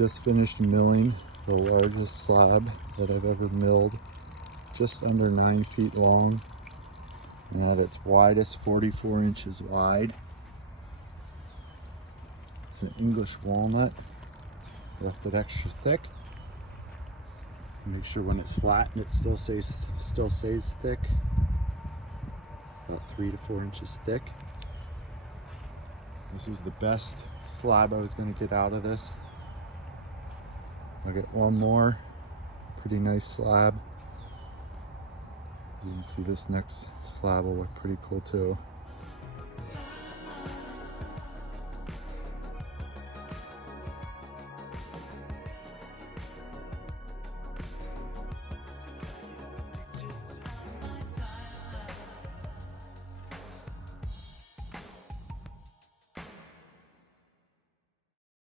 just finished milling the largest slab that I've ever milled, just under 9 feet long, and at its widest 44 inches wide. It's an English walnut. Left it extra thick. Make sure when it's flat and it still stays thick, about 3 to 4 inches thick. This is the best slab I was going to get out of this. I'll get one more pretty nice slab. As you can see, this next slab will look pretty cool too.